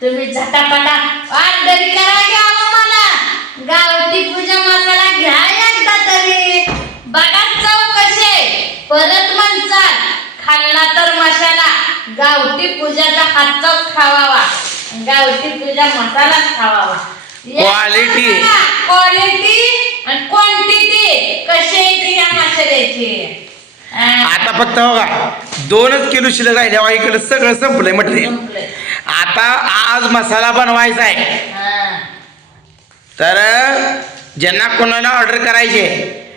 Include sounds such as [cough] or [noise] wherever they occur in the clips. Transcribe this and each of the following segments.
तुम्ही झटापटा ऑर्डर करा घ्या मला. गावठी पूजा मसाला घ्या एकदा तरी. बघा चव कशी आहे परत म्हणचाल खाल्ला तर मसाला. गावठी पूजाचा हातचाच खावावा. गावठी पूजा मसालाच खावावा. Quality. क्वालिटी आणि क्वांटिटी कशी आहे ती या मसाल्याची? आता फक्त बघा दोनच किलो शिल्लक राहिल्या इकडे सगळं संपलंय संपलंय. आता आज मसाला बनवायचा आहे. तर ज्यांना कोणाला ऑर्डर करायचे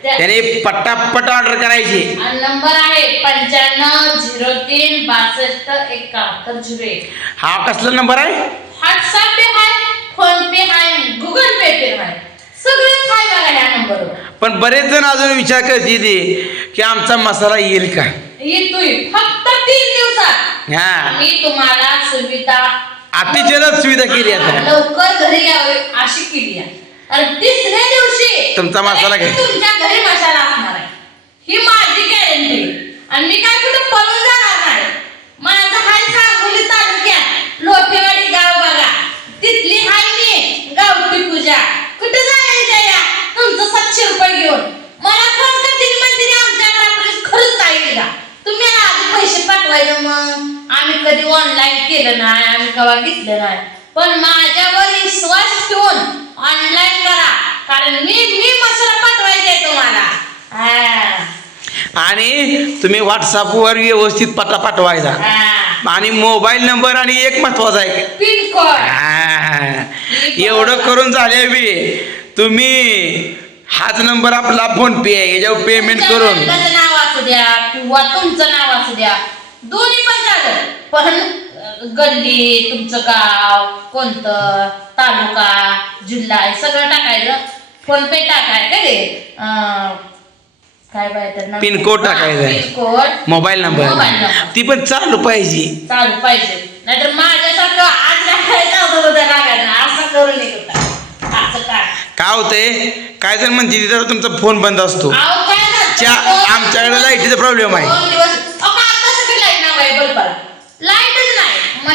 त्याने पटापट ऑर्डर करायची. नंबर आहे पंच्याण्णव झिरो तीन बासष्ट एकाहत्तर झिरो एक. हा कसला नंबर आहे? व्हॉट्सअप पे आहे फोन पे आहे गुगल पे पे आहे सगळेच आहे बघा या नंबरवर पण बरेच जण अजून विचार करते की आमचा मसाला येईल का? येतोय. फक्त तीन दिवसात. हा. मी तुम्हाला सुविधा अति जलद सुविधा केली आता लवकर घरी यावे अशी केली आहे. आणि तिसऱ्या दिवशी तुमचा मसाला घे. तुमच्या घरी मसाला असणार आहे. ही माझी गॅरंटी आणि मी काय कुठे पळून जाणार नाही. माझं हाय सांगोली तालुक्यात लोठेवाडी गाव बघा. तिथली हाय मी गावठी पूजा. कुठे जायचं या? तुमचं सातशे रुपये घेऊन मला फोन करते की म्हणते की आमच्याकडे आपली खरंच जाईल का तुम्ही आधी पैसे पाठवायचे मग आम्ही कधी ऑनलाईन केलं नाही आम्ही कवा घेतलं नाही. पण माझ्यावर विश्वास ठेवून ऑनलाईन करा. कारण मी मी मसाला पाठवायचा तुम्हाला. हा, आणि तुम्ही व्हॉट्सअपवर व्यवस्थित पत्ता पाठवायचा. आणि मोबाईल नंबर आणि एक महत्त्वाचा आहे. एवढं करून झाले बी. तुम्ही हाच नंबर आपला फोन पे आहे याच्यावर पेमेंट करून. नाव असू द्या किंवा तुमचं नाव असू द्या. दोन्ही पण चालेल. पण गल्ली तुमचं गाव कोणतं तालुका जिल्हा हे सगळं टाकायचं. फोन पे टाकाय काय रे? काय पाहिजे पिनकोड टाकायचं मोबाईल नंबर. ती पण चालू पाहिजे. चालू पाहिजे. नाहीतर माझ्यासारखं आज टाकायचं होतं उद्या टाकायचं असं करू नये कुठं. असं काय काय होतंय? काय जण म्हणते तिथं तुमचा फोन बंद असतो. आमच्याकडे लाईटीचा प्रॉब्लेम आहे दोन दिवस अहो, का आता सगळी लाइट नाही बाई बल्बाला लाईटच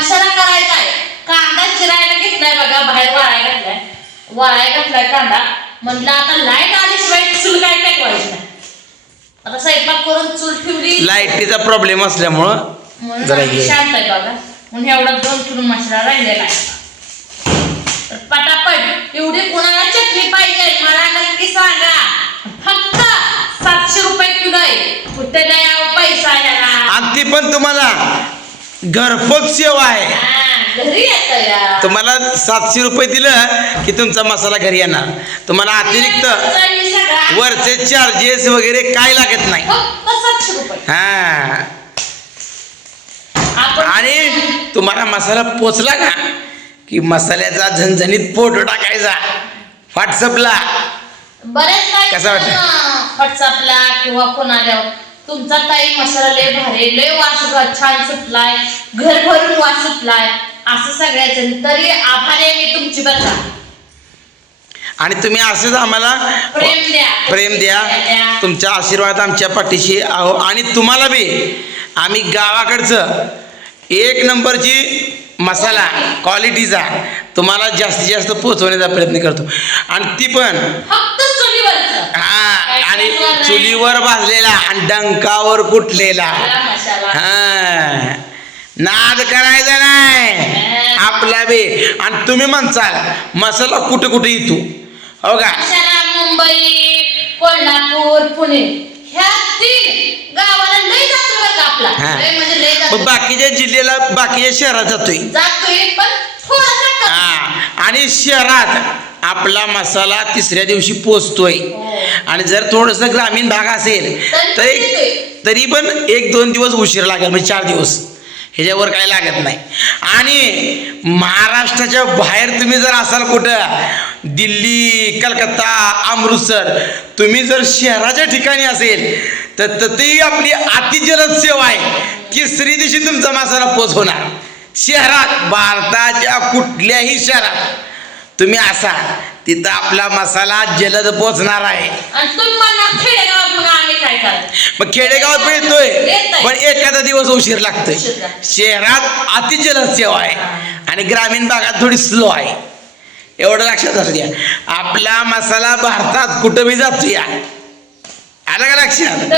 नाही मसाला करायचा आहे कांदा चिरायला घेतलाय बघा बाहेर वाळाय घातलाय. वाळाय घातलाय कांदा. म्हणलं आता लाइट आल्याशिवाय चूल काय पेटवायची नाही. आता स्वयंपाक करून चूल ठेवली. लाईटीचा प्रॉब्लेम असल्यामुळं म्हणून जरा आम्ही हे. शांत आहे बघा म्हणून एवढा दोन किलो मसाला राहिलेला आहे. तर पटापट एवढी कुणाला चटणी पाहिजे? मला नक्की सांगा. फक्त सातशे रुपये किलो आहे. कुठे द्या पैसा याला आणि ती पण तुम्हाला. घरपोच सेवा आहे तुम्हाला सातशे रुपये दिलं की तुमचा मसाला घरी येणार. तुम्हाला अतिरिक्त वरचे चार्जेस वगैरे काय लागत नाही. हा. आणि तुम्हाला मसाला पोचला का? की मसाल्याचा झणझणीत फोटो टाकायचा. व्हॉट्सअपला कसं वाटतं? व्हॉट्सअपला किंवा कोणाला तुमचा ताई मसाला लय भारी लय वास छान सुटलाय घर भरून वास सुटलाय. असं सगळ्याचं. तरी आभारी आहे मी तुमची का आणि तुम्ही असंच आम्हाला प्रेम द्या. प्रेम द्या. तुमचा आशीर्वाद आमच्या पाठीशी आहो. आणि तुम्हाला बी आम्ही गावाकडचं एक नंबरची मसाला क्वालिटीचा तुम्हाला जास्तीत जास्त पोहोचवण्याचा प्रयत्न करतो. आणि ती पण आणि चुलीवर भाजलेला आणि डंकावर हा. नाद करायचा नाही. आपला बी. आणि तुम्ही म्हणसाल मसाला कुठे कुठे येतो? हो का? मुंबई कोल्हापूर पुणे. ह्या तीन गावाला लय जातो बरं का आपला. हा. लय म्हणजे लय मग जातो बाकीच्या जिल्ह्याला बाकीच्या शहरात जातोय. जातोय पण थोडासा कमी. हा. आणि शहरात आपला मसाला तिसऱ्या दिवशी पोचतोय. हो. आणि जर थोडस ग्रामीण भाग असेल तरी तर पण येतोय. तरी पण एक दोन दिवस उशीर लागेल म्हणजे चार दिवस. ह्याच्यावर काही लागत नाही. आणि महाराष्ट्राच्या बाहेर तुम्ही जर असाल कुठं दिल्ली कलकत्ता अमृतसर तुम्ही जर शहराच्या ठिकाणी असेल तर तिथेही आपली अतिजलद सेवा आहे तिसरी दिवशी तुमचा मसाला पोचवणार. शहरात भारताच्या कुठल्याही शहरात तुम्ही असा तिथं आपला मसाला जलद पोचणार आहे. मग खेडेगावात पण येतोय. पण एखादा दिवस उशीर लागतोय. शहरात अतिजलद सेवा आहे आणि ग्रामीण भागात थोडी स्लो आहे. एवढं लक्षात असू द्या. आपला मसाला भारतात कुठं बी जातो या आलं का लक्षात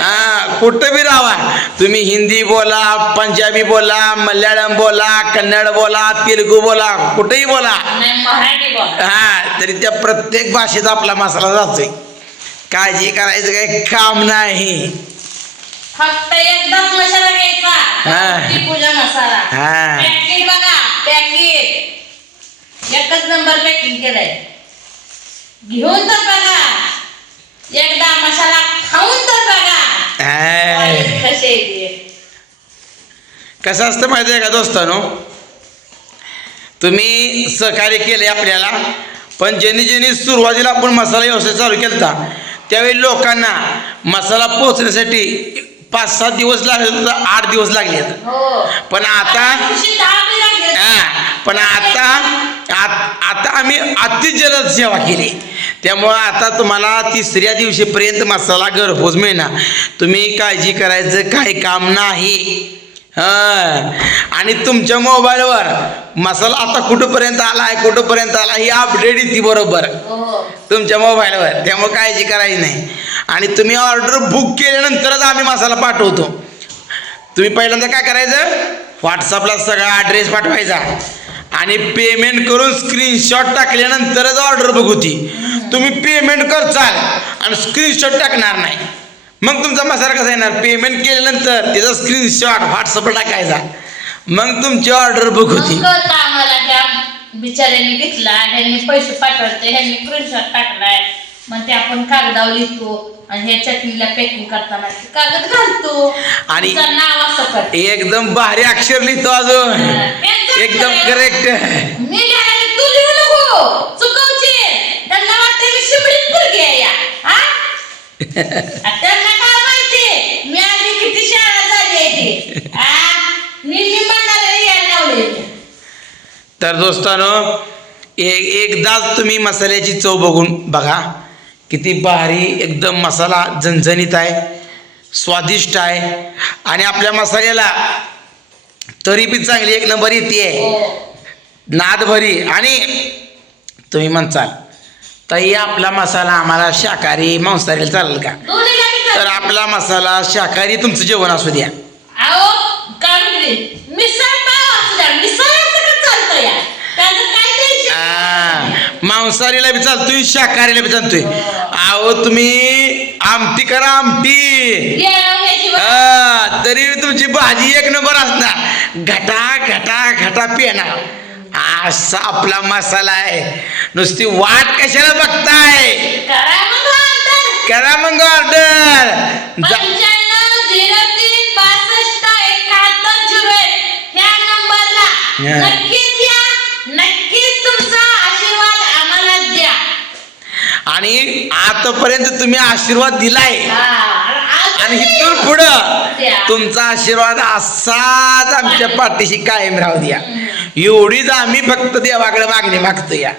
हा कुठं बी राहा. तुम्ही हिंदी बोला पंजाबी बोला मल्याळम बोला कन्नड बोला तेलुगू बोला कुठेही बोला. हा तरी त्या प्रत्येक भाषेत आपला मसाला जातोय. काळजी करायचं काही काम नाही. फक्त एकदाच मसाला घ्यायचा. हा. ती पूजा मसाला. हा. पॅकेट बघा पॅकेट एकच नंबर पॅकिंग केलंय. घेऊन तर बघा. एकदा मसाला खाऊन तर बघा. कसे असतं माहिती आहे का दोस्तानो? तुम्ही सहकार्य केले आपल्याला पण ज्यांनी ज्यांनी सुरुवातीला आपण मसाला व्यवसाय चालू केला त्यावेळी लोकांना मसाला पोहोचण्यासाठी पाच सात दिवस लागले आठ दिवस लागले हो. पण आता. हा, पण आता आत- आता आम्ही अति जलद सेवा केली. त्यामुळं आता तुम्हाला तिसऱ्या दिवशीपर्यंत मसाला घरपोच मिळणार. तुम्ही काळजी करायचं काही काम नाही. हा. आणि तुमच्या मोबाईलवर मसाला आता कुठंपर्यंत आला आहे कुठंपर्यंत आला ही अपडेट येते बरोबर. हो तुमच्या मोबाईलवर. त्यामुळे काळजी करायची नाही. आणि तुम्ही ऑर्डर बुक केल्यानंतरच आम्ही मसाला पाठवतो. तुम्ही पहिल्यांदा काय करायचं? व्हॉट्सअपला सगळा ॲड्रेस पाठवायचा. आणि पेमेंट करून स्क्रीनशॉट टाकल्यानंतरच ऑर्डर बुक होती. तुम्ही पेमेंट करचाल आणि स्क्रीनशॉट टाकणार नाही. मग तुमचा मसाला कसा येणार? पेमेंट केल्यानंतर त्याचा स्क्रीनशॉट व्हॉट्सअपला टाकायचा. मग तुमची ऑर्डर बुक होती. आम्हाला त्या बिचाऱ्यांनी घेतला ह्यांनी पैसे पाठवते ह्यांनी स्क्रीनशॉट टाकलाय. मग ते आपण कागदावर लिहितो. आणि ह्या चटणीला पॅकिंग करताना ते कागद घालतो. आणि- तुमचं नाव असं कर. एकदम भारी अक्षर लिहितो अजून. एकदम करेक्ट मी लिहायला तू लिहू नको. चुकवचे. त्यांना वाटतं मी शिमडीत पोरगी आहे या. हा? [laughs] आ, त्यांना काय माहिती? मी आधी किती शाळा झाली आहे ती. आ, निम्मी मंडळाला यायला लावले तर दोस्तानो एक एकदाच तुम्ही मसाल्याची चव बघून बघा. किती भारी एकदम मसाला झणझणीत आहे स्वादिष्ट आहे. आणि आपल्या मसाल्याला तरी बी चांगली एक नंबर येते हो. नादभरी. आणि तुम्ही म्हणचाल ताई आपला मसाला आम्हाला शाकाहारी मांसाहारी चालेल का? तर आपला मसाला शाकाहारी तुमचं जेवण असू द्या अहो काढून दे मिसळ पाव असू द्या मिसळ सगळं चालतं या त्याचं काय टेन्शन आ, मांसाहारीला बी चालतोय शाकाहारीला बी चालतोय. अहो तुम्ही आमटी करा आमटी. हा, तरी तुमची भाजी एक नंबर असणार. घटा घटा घटा पिणार असा आपला मसाला आहे. नुसती वाट कशाला बघताय? करा मग order. करा मग ऑर्डर. पंच्याण्णव झिरो तीन बासष्ट एकाहत्तर झिरो एक. ह्या नंबरला हा. नक्कीच या नक्कीच तुमचा आशीर्वाद आम्हाला द्या आणि आतापर्यंत तुम्ही आशीर्वाद दिलाय. आणि इथून. पुढं तुमचा आशीर्वाद असाच आमच्या पाठीशी कायम राहू द्या. एवढीच आम्ही फक्त देवाकडे मागणी मागतो या.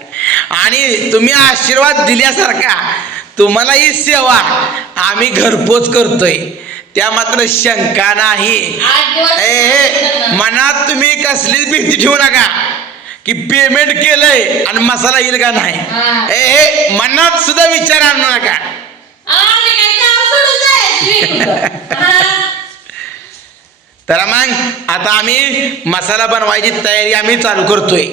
आणि तुम्ही आशीर्वाद दिल्यासारखा तुम्हाला ही सेवा आम्ही घरपोच करतोय. त्या मात्र शंका नाही. मनात तुम्ही कसलीच भीती ठेवू नका. की पेमेंट केलंय आणि मसाला येईल का नाही हा. ए, मनात सुद्धा विचार आणू नका. [laughs] तर मग आता आम्ही मसाला बनवायची तयारी आम्ही चालू करतोय